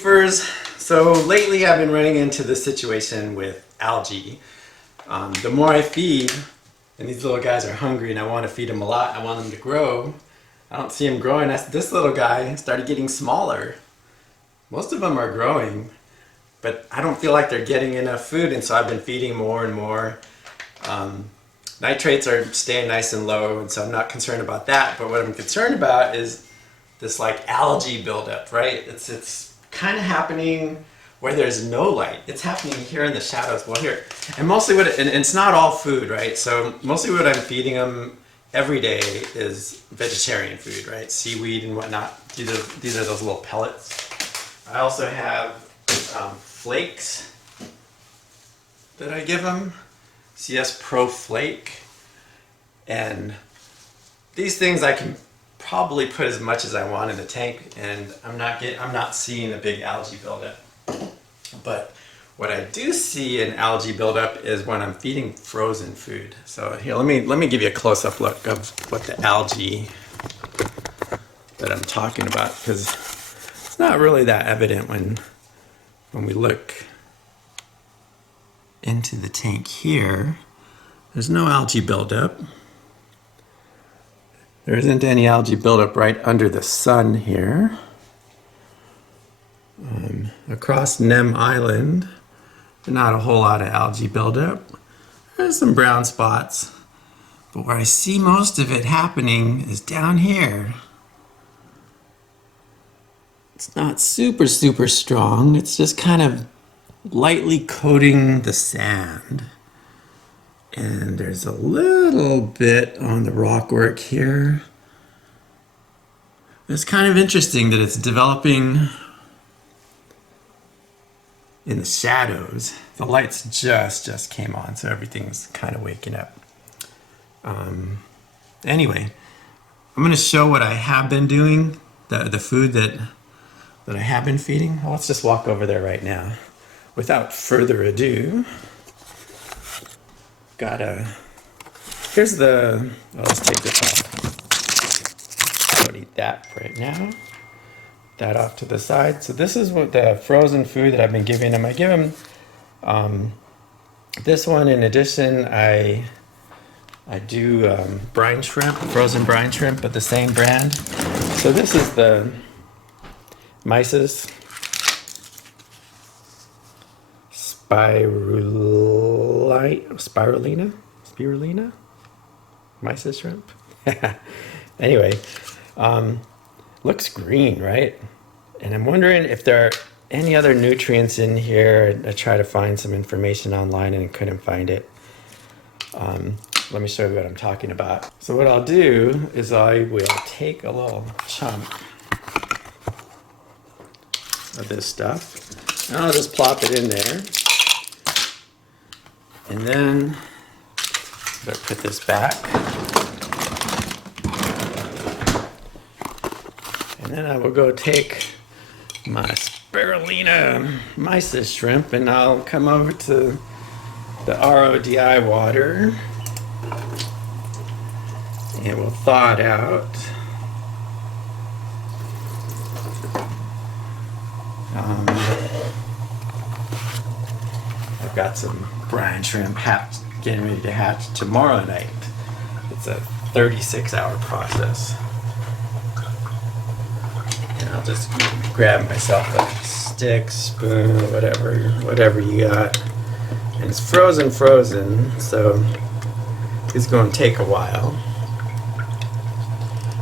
reefers. So lately I've been running into this situation with algae. The more I feed, and these little guys are hungry and I want to feed them a lot, I want them to grow. I don't see them growing. This little guy started getting smaller. Most of them are growing, but I don't feel like they're getting enough food, and so I've been feeding more and more. Nitrates are staying nice and low, and so I'm not concerned about that. But what I'm concerned about is this like algae buildup, right? It's kind of happening where there's no light. It's happening here in the shadows. Well, here, and mostly and it's not all food, right? So mostly what I'm feeding them every day is vegetarian food, right? Seaweed and whatnot. These are those little pellets. I also have flakes that I give them. CS Pro Flake, and these things I can probably put as much as I want in the tank, and I'm not seeing a big algae buildup. But what I do see an algae buildup is when I'm feeding frozen food. So here, let me give you a close-up look of what the algae that I'm talking about, because it's not really that evident when we look into the tank here. There's no algae buildup. There isn't any algae buildup right under the sun here. Across Nem Island, not a whole lot of algae buildup. There's some brown spots, but where I see most of it happening is down here. It's not super strong. It's just kind of lightly coating the sand, and there's a little bit on the rock work here. It's kind of interesting that it's developing in the shadows. The lights just came on, so everything's kind of waking up. Anyway, I'm going to show what I have been doing, the food that I have been feeding. Well, let's just walk over there right now. Without further ado, here's let's take this off. I don't eat that right now. That off to the side. So this is what the frozen food that I've been giving them. I give them this one. In addition, I do brine shrimp, frozen brine shrimp, but the same brand. So this is the Mysis spirulina, Mysis shrimp. Anyway, looks green, right? And I'm wondering if there are any other nutrients in here. I tried to find some information online and couldn't find it. Let me show you what I'm talking about. So what I'll do is I will take a little chunk of this stuff, and I'll just plop it in there. And then I'll put this back. And then I will go take my spirulina mysis shrimp, and I'll come over to the RODI water and we'll thaw it out. I've got some brine shrimp getting ready to hatch tomorrow night. It's a 36-hour process. And I'll just grab myself a stick, spoon, whatever you got. And it's frozen, so it's going to take a while.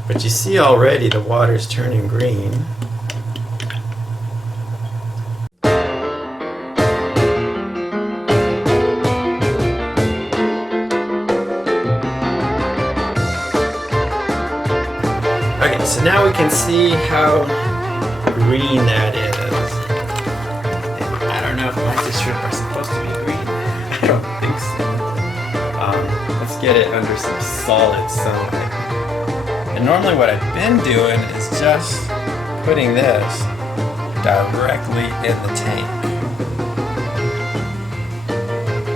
But you see already the water's turning green. Okay, so now we can see how green that is. And I don't know if mysis shrimp are supposed to be green. I don't think so. Let's get it under some solid sunlight. And normally what I've been doing is just putting this directly in the tank.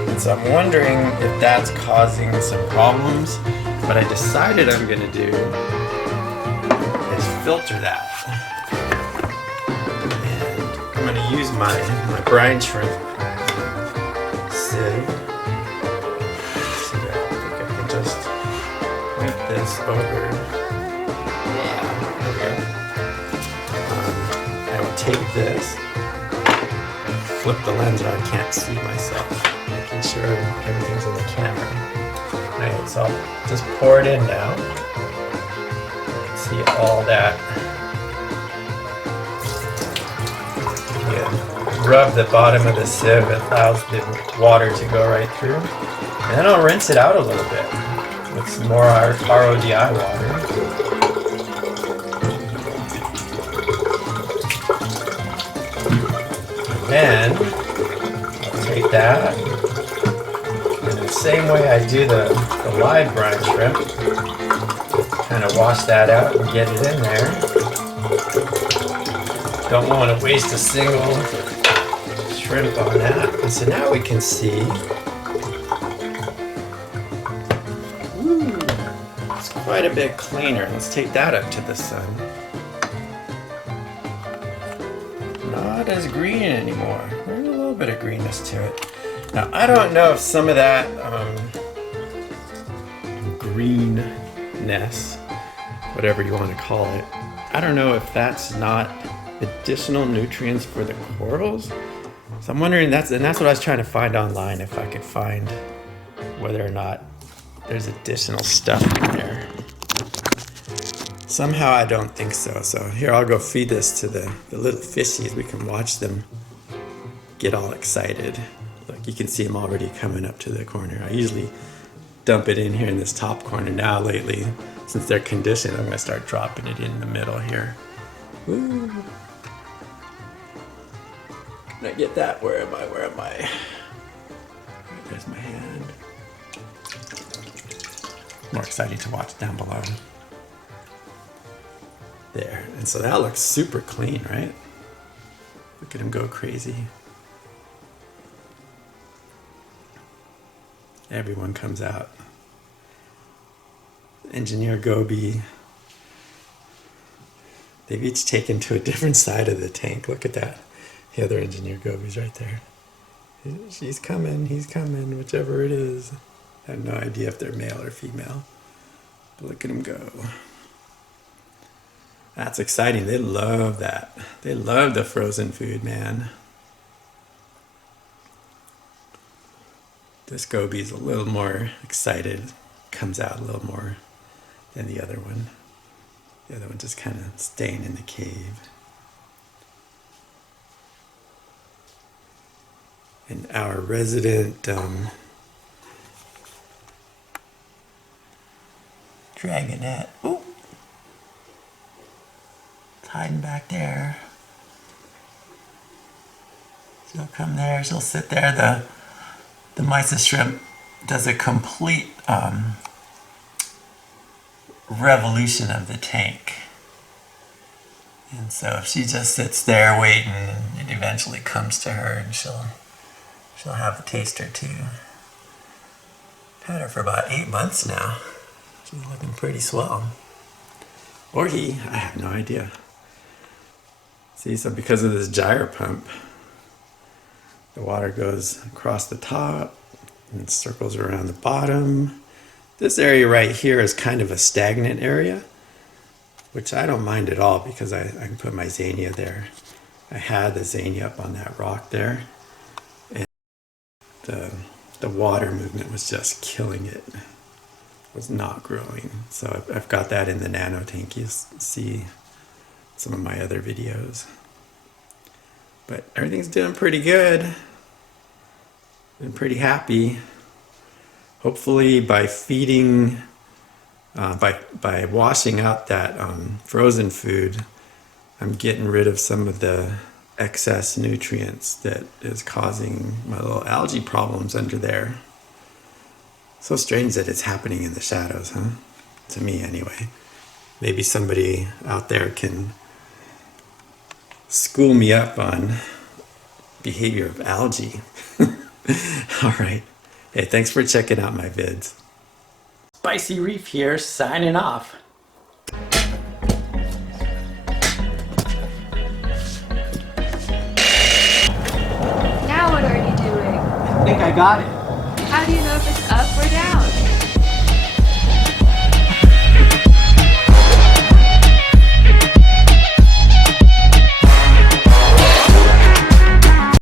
And so I'm wondering if that's causing some problems. What I decided I'm going to do is filter that. And going to use my brine shrimp sieve. See, I think I can just wipe this over. Yeah, there we go. I will take this, flip the lens so I can't see myself, making sure everything's in the camera. Alright, so I'll just pour it in now. You can see all that. Rub the bottom of the sieve, it allows the water to go right through. And then I'll rinse it out a little bit with some more RODI water. And then I'll take that, and the same way I do the live brine shrimp, kind of wash that out and get it in there. Don't want to waste a single shrimp on that. And so now we can see. Ooh, it's quite a bit cleaner. Let's take that up to the sun. Not as green anymore. There's a little bit of greenness to it. Now I don't know if some of that greenness, whatever you want to call it, I don't know if that's not additional nutrients for the corals. So I'm wondering, that's what I was trying to find online, if I could find whether or not there's additional stuff in there. Somehow I don't think so. So here, I'll go feed this to the little fishies. We can watch them get all excited. Look, you can see them already coming up to the corner. I usually dump it in here in this top corner. Now lately, since they're conditioned, I'm gonna start dropping it in the middle here. Woo. Can I get that? Where am I? Where am I? There's my hand. More exciting to watch down below. There. And so that looks super clean, right? Look at him go crazy. Everyone comes out. Engineer Goby. They've each taken to a different side of the tank. Look at that. The other Engineer Goby's right there. She's coming, he's coming, whichever it is. I have no idea if they're male or female. But look at them go. That's exciting. They love that. They love the frozen food, man. This Goby's a little more excited. Comes out a little more than the other one. The other one just kind of staying in the cave. And our resident dragonette. Ooh. It's hiding back there. She'll come there, she'll sit there. The mysis shrimp does a complete revolution of the tank. And so if she just sits there waiting, it eventually comes to her and she'll have a taste or two. I've had her for about 8 months now. She's looking pretty swell. Or he, I have no idea. See, so because of this gyro pump, the water goes across the top and circles around the bottom. This area right here is kind of a stagnant area, which I don't mind at all because I can put my Zania there. I had the Zania up on that rock there, and the water movement was just killing it. It was not growing. So I've got that in the nano tank. You see some of my other videos. But everything's doing pretty good. Been pretty happy. Hopefully by feeding, by washing out that frozen food, I'm getting rid of some of the excess nutrients that is causing my little algae problems under there. So strange that it's happening in the shadows, huh? To me anyway. Maybe somebody out there can school me up on behavior of algae. All right. Hey, thanks for checking out my vids. Spicy Reef here, signing off. I got it. How do you know if it's up or down?